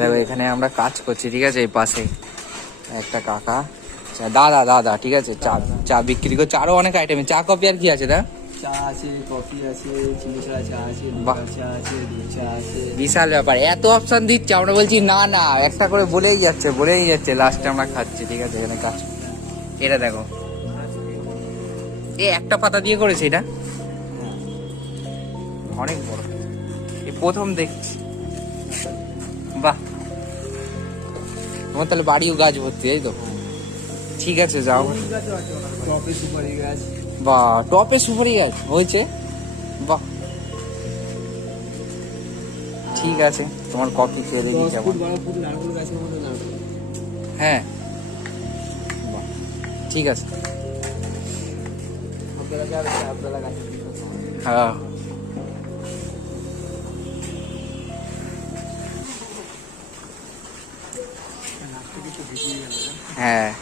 দেখো এখানে আমরা কাজ করছি, ঠিক আছে। এই পাশে একটা কাকা, দাদা দাদা, ঠিক আছে, চা চা বিক্রি করছে। আরো অনেক আইটেম, চা কফি আর কি আছে? দা চা আছে, কফি আছে, চিনি ছাড়া চা আছে, চা আছে, দুধ চা আছে। বিশাল ব্যাপার, এত অপশন দিচ্ছে। আমরা বলছি না না, একটা করে বলেই যাচ্ছে লাস্টে আমরা খাচ্ছি, ঠিক আছে। এখানে কাজ, এটা দেখো, এই একটা পাতা দিয়ে করেছে এটা, অনেক বড়, এই প্রথম দেখছি। বাহ, তোমার তাহলে বাড়িও গাছ ভর্তি, এই তো। ঠিক আছে, যাও। টপে সুপারি গাছ। বাহ, টপে সুপারি গাছ হয়েছে, বাহ। ঠিক আছে, তোমার কফি খেয়ে দেখি কেমন। নারকেল গাছের মধ্যে নারকেল। হ্যাঁ, বাহ, ঠিক আছে। হ্যাঁ, হ্যাঁ।